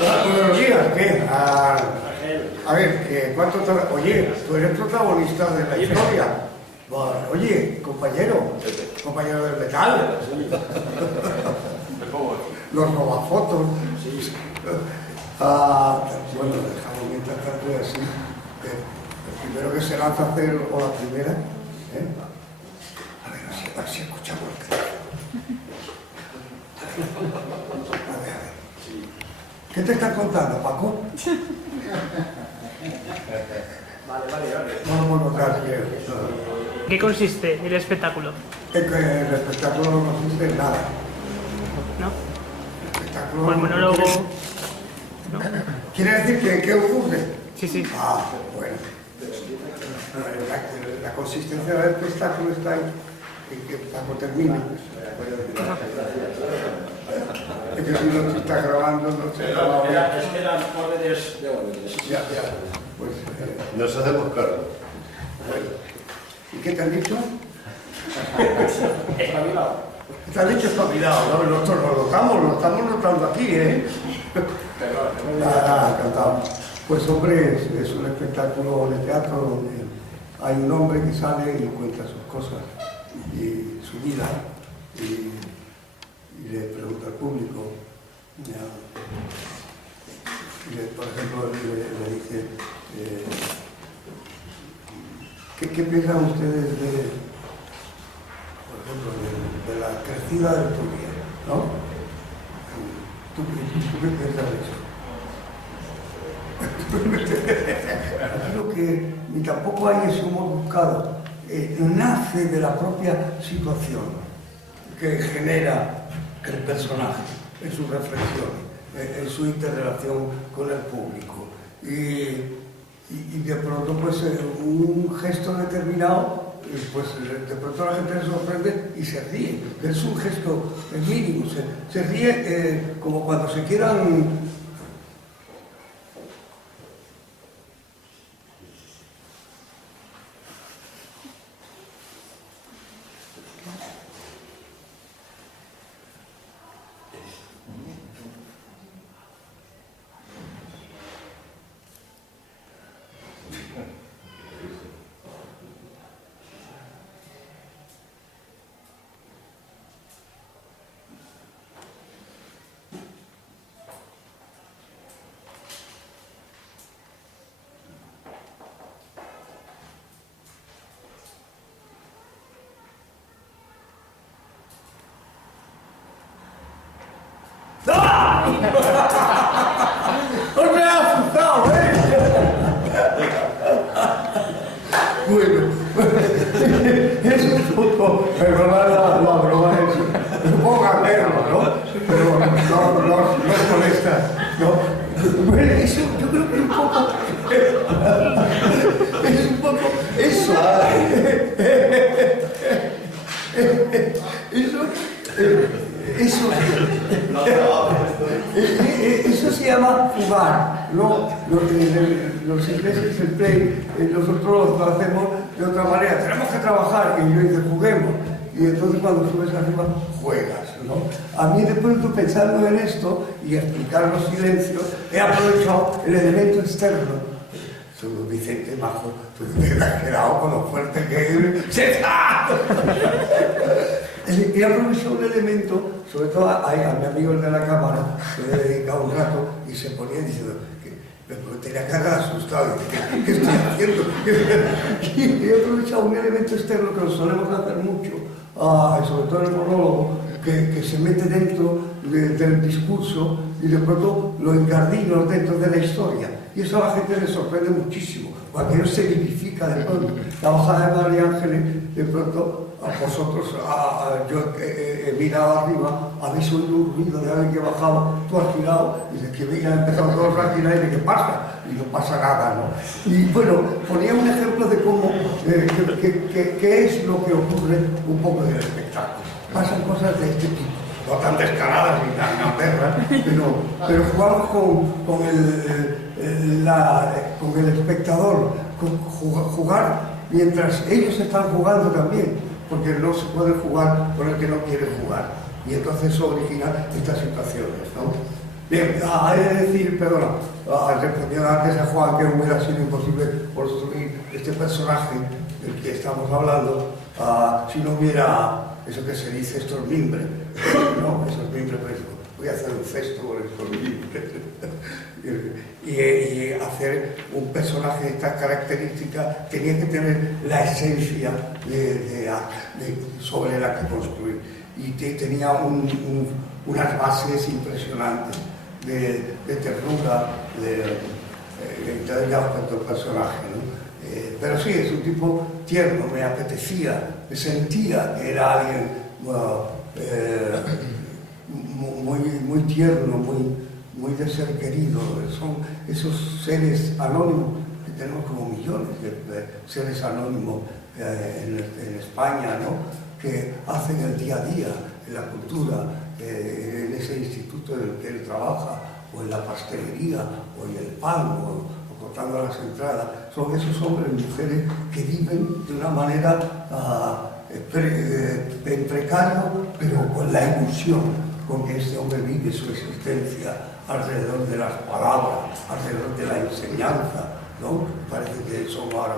Buenos días, ¿qué? A ver, ¿cuánto tarda? Oye, tú eres protagonista de la historia. Bueno, oye, compañero del metal. Los robafotos. Bueno, dejamos mientras tanto así. El primero que se lanza a hacer, o la primera. A ver si escuchamos el que A ver. ¿Qué te estás contando, Paco? Vale. Bueno, claro, ¿Qué consiste el espectáculo? El espectáculo no consiste en nada. ¿No? El espectáculo ¿O el monólogo? ¿No? ¿Quiere decir que qué ocurre? Sí. Bueno. La consistencia del espectáculo está en que Paco termine. Es que si no se está grabando, no se graba. Es que eran órdenes de órdenes. Ya. Pues, Nos hacemos cargo. bueno. ¿Y qué te han dicho? Espabilado. Te han dicho espabilado, ¿no? Nosotros lo estamos notando aquí, ¿eh? Nada, encantado. Pues hombre, es un espectáculo de teatro donde hay un hombre que sale y cuenta sus cosas y su vida y le pregunta al público. Por ejemplo, le dice, ¿qué piensan ustedes por ejemplo, de la crecida del Turquía, ¿no? ¿Tú qué piensas de eso? Creo que ni tampoco hay eso hemos buscado. Nace de la propia situación que genera el personaje en sus reflexiones, en su interrelación con el público. Y de pronto, pues, un gesto determinado, pues de pronto la gente se sorprende y se ríe. Es un gesto mínimo, se ríe como cuando se quieran. ¡No me ha asustado, Bueno, es un poco, perdonad la broma, es un poco gamberro, ¿no? Pero no es molesta, ¿no? Bueno, eso, yo creo que es un poco eso. Eso se llama jugar, ¿no? Los ingleses, el play, nosotros lo hacemos de otra manera. Tenemos que trabajar, y yo dice, juguemos. Y entonces cuando subes arriba, juegas, ¿no? A mí de pronto, pensando en esto y explicar los silencios, he aprovechado el elemento externo. Soy Vicente Majo, tú te has quedado con lo fuerte que es. He aprovechado un elemento, sobre todo a mi amigo de la cámara, que le he dedicado un rato y se ponía diciendo que tenía cara asustado. ¿Qué estoy haciendo? Y he aprovechado un elemento externo que lo solemos hacer mucho, sobre todo en el monólogo, que se mete dentro del discurso y de pronto lo encardino dentro de la historia. Y eso a la gente le sorprende muchísimo, porque no se vivifica de pronto. La bajada de María Ángeles, de pronto, a vosotros, yo he mirado arriba, habéis oído un ruido de alguien que bajaba, tú has girado, y dices que venga, empezado todos a girar y de qué pasa, y no pasa nada, ¿no? Y bueno, ponía un ejemplo de cómo, qué es lo que ocurre un poco en el espectáculo. Pasan cosas de este tipo, no tan descaradas ni tan gamberras, pero jugamos con el espectador, jugar mientras ellos están jugando también, porque no se puede jugar con el que no quiere jugar. Y entonces eso origina estas situaciones, ¿no? Bien, hay de decir, perdona, respondiendo antes a Juan que hubiera sido imposible construir este personaje del que estamos hablando si no hubiera eso que se dice, estos mimbres, ¿no? Esos mimbres, pues, voy a hacer un cesto con estos mimbres y hacer un personaje de esta característica tenía que tener la esencia sobre la que construir y tenía unas bases impresionantes de ternura, de aspecto del personaje, ¿no? Pero sí, es un tipo tierno, me apetecía, me sentía que era alguien muy tierno, muy de ser querido. Son esos seres anónimos que tenemos como millones de seres anónimos en España, ¿no? Que hacen el día a día en la cultura, en ese instituto en el que él trabaja, o en la pastelería, o en el pan, o cortando las entradas. Son esos hombres y mujeres que viven de una manera precario, pero con la ilusión con que este hombre vive su existencia alrededor de las palabras, alrededor de la enseñanza, ¿no? Parece que son ahora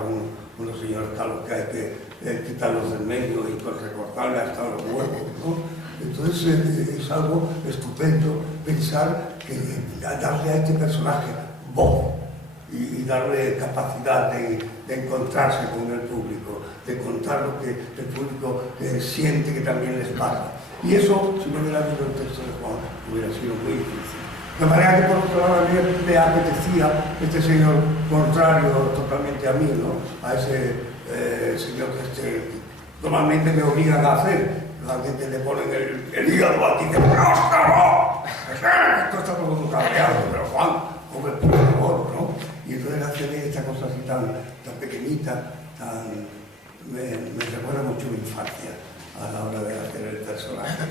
unos señores talos que hay que quitarlos del medio y recortarle hasta los huevos, ¿no? Entonces es algo estupendo pensar que darle a este personaje voz y darle capacidad de encontrarse con el público, de contar lo que el público siente que también les pasa. Y eso, si no hubiera habido el texto de Juan, hubiera sido muy difícil. De manera que por otro lado a mí me apetecía este señor contrario totalmente a mí, ¿no? A ese señor que normalmente me obligan a hacer. La gente le ponen el hígado aquí, que no, esto está todo muy cabreado, pero Juan, hombre, por favor, ¿no? Y entonces hacer esta cosa así tan pequeñita, me recuerda mucho mi infancia a la hora de hacer el personaje.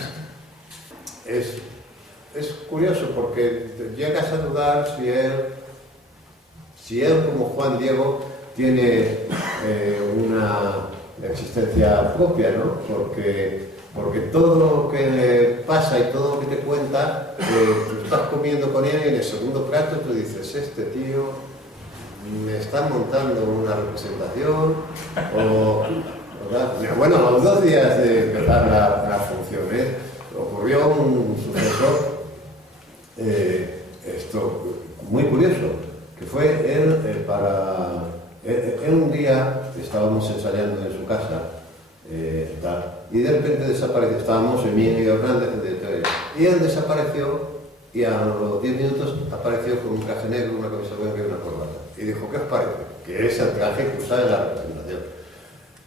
Es curioso porque llegas a dudar si él como Juan Diego tiene una existencia propia, ¿no? Porque todo lo que le pasa y todo lo que te cuenta, tú estás comiendo con él y en el segundo plato tú dices, este tío me está montando una representación bueno, a los 2 días de empezar la función, ocurrió un suceso esto muy curioso, que fue él un día estábamos ensayando en su casa y de repente desapareció, estábamos Emilio y Hernández y él desapareció y a los 10 minutos apareció con un traje negro, una camisa blanca y una corbata y dijo, ¿qué os parece? Que es el traje que usa en la representación.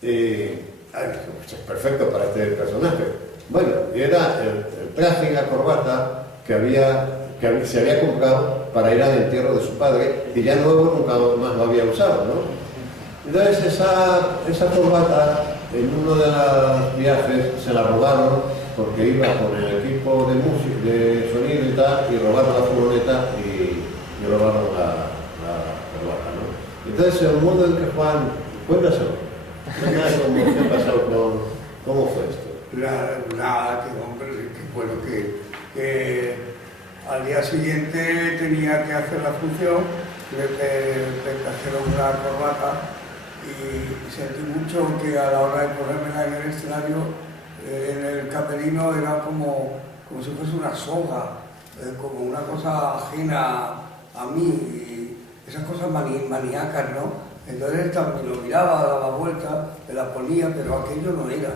Pues es perfecto para este personaje. Bueno, y era el traje y la corbata que se había comprado para ir al entierro de su padre y ya nuevo nunca más lo había usado, ¿no? Entonces esa corbata en uno de los viajes se la robaron porque iba con el equipo de música, de sonido y tal, y robaron la furgoneta y robaron la corbata, ¿no? Entonces el mundo en que Juan, cuéntaselo. ¿Qué pasó cómo fue esto? Nada, que hombre, que bueno, que al día siguiente tenía que hacer la función, me trajeron una corbata y sentí mucho que a la hora de ponérmela en el escenario, en el camerino era como si fuese una soga, como una cosa ajena a mí, y esas cosas maníacas, ¿no? Entonces también lo miraba, daba vuelta, me la ponía, pero aquello no era.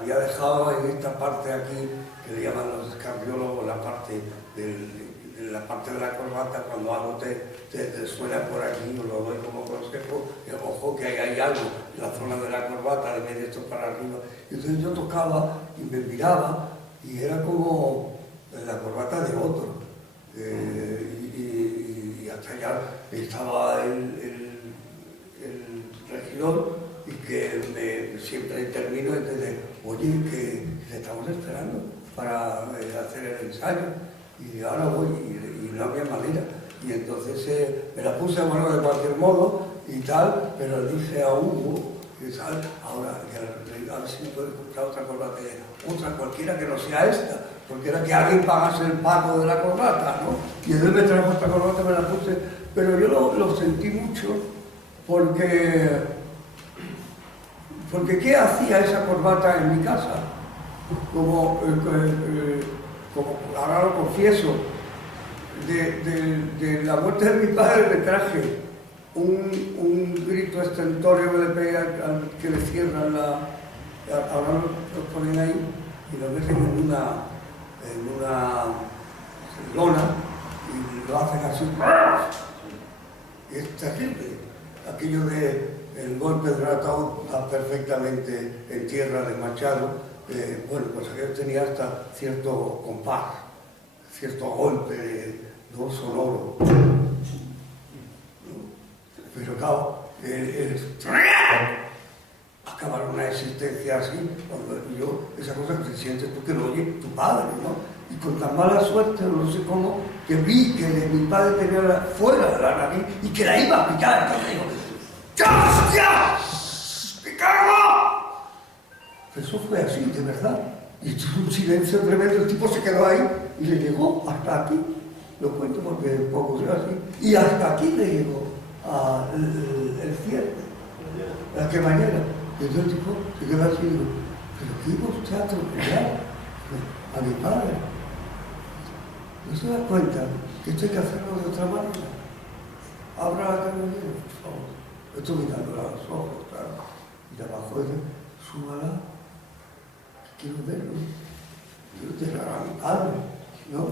Había dejado en esta parte aquí, que le llaman los cardiólogos, la parte de la corbata, cuando algo te suena por aquí, os lo doy como consejo, ojo que hay algo en la zona de la corbata, de medio esto para arriba. Entonces yo tocaba y me miraba y era como la corbata de otro. Y hasta allá estaba el regidor y que siempre termino desde, oye, que estamos esperando para hacer el ensayo y ahora voy y no había manera. Y entonces me la puse a mano de cualquier modo y tal, pero dije a Hugo, ¿sabes? Ahora, a ver si me puedo comprar otra corbata, otra cualquiera que no sea esta, porque era que alguien pagase el pago de la corbata, ¿no? Y entonces me trajo esta corbata, me la puse, pero yo lo sentí mucho porque ¿qué hacía esa corbata en mi casa? Como ahora lo confieso, de la muerte de mi padre me traje un grito estentórea al que le cierran ahora lo ponen ahí y lo meten en una lona y lo hacen así. Y es terrible. Aquello de el golpe del ataúd perfectamente en tierra de Machado, bueno, pues aquello tenía hasta cierto compás, cierto golpe, ¿no? Sonoro. Pero claro, acabar una existencia así, cuando yo, esa cosa que te sientes tú que lo oye tu padre, ¿no? Y con tan mala suerte, no sé cómo, que vi que mi padre tenía fuera de la nariz y que la iba a picar, entonces digo, ¡hostia! ¡Me cago! Eso fue así, de verdad. Y tuvo un silencio tremendo, el tipo se quedó ahí y le llegó hasta aquí. Lo cuento porque poco sea así. Y hasta aquí le llegó el cierre, la cremallera. Y entonces el tipo se quedó así y digo, ¿pero qué iba usted a atropellar a mi padre? ¿No se da cuenta que esto hay que hacerlo de otra manera? Abra la cremallera, por favor. Estoy mirándola a los ojos, claro. Y abajo dice, súbala, quiero verlo. Quiero enterrar a mi padre, ¿no?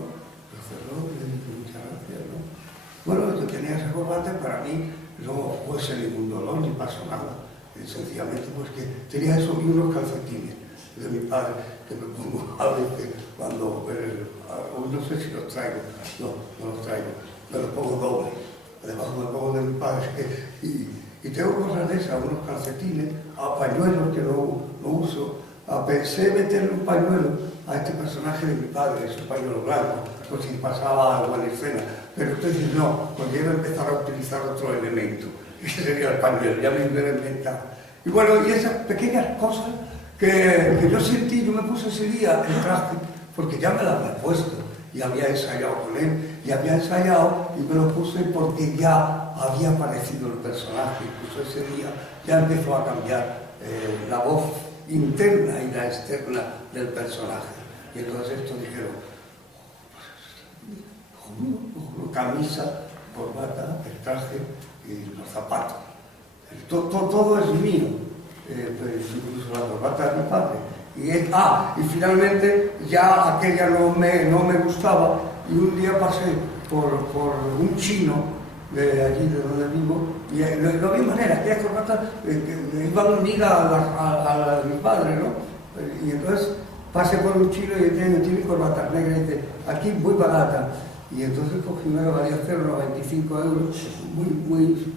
Pero le dije, muchas gracias, ¿no? Bueno, yo tenía esa corbata, para mí no fuese ningún dolor ni pasó nada. Sencillamente, pues que tenía eso y unos calcetines de mi padre que me pongo a veces cuando, no sé si los traigo, no los traigo, me los pongo doble. Debajo me pongo de mi padre y tengo cosas de esas, unos calcetines, pañuelos que no uso. Pensé meterle un pañuelo a este personaje de mi padre, ese pañuelo blanco, por si pasaba algo en escena. Pero entonces no, porque iba a empezar a utilizar otro elemento, que sería el pañuelo, ya me hubiera inventado. Y bueno, y esas pequeñas cosas que yo sentí, yo me puse ese día el traje, porque ya me lo había puesto, y había ensayado con él, y había ensayado, y me lo puse porque ya había aparecido el personaje, incluso ese día ya empezó a cambiar la voz interna y la externa del personaje. Y entonces esto dijeron, camisa, corbata, el traje y los zapatos. Todo es mío, pues incluso la corbata de mi padre. Y finalmente ya aquella no me gustaba y un día pasé por un chino de allí de donde vivo y no había manera, aquellas corbatas iban unidas a la de mi padre, ¿no? Y entonces pasé por un chino y tiene corbatas negras y dice, aquí muy barata. Y entonces cogí una que valía 25 euros,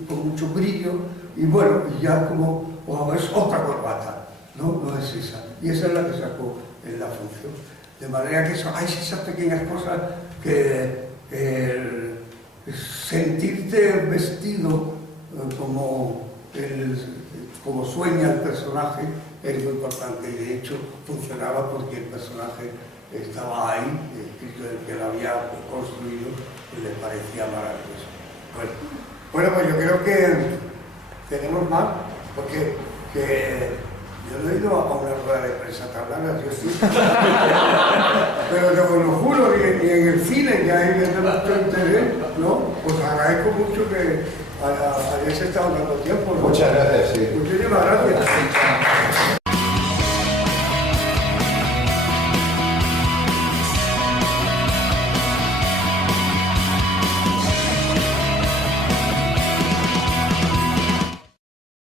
con mucho brillo, y bueno, y ya como, es otra corbata, no es esa. Y esa es la que sacó en la función. De manera que hay esas pequeñas cosas que sentirte vestido como sueña el personaje es muy importante. Y de hecho funcionaba porque el personaje estaba ahí, escrito el que lo había construido, y le parecía maravilloso. Bueno, pues yo creo que tenemos más, porque yo no he ido a una rueda de prensa tan larga, yo sí. Pero te lo juro, y en el cine que hay mucho interés, ¿no? Pues agradezco mucho que hayáis estado dando tiempo, ¿no? Muchas gracias, sí. Muchísimas gracias.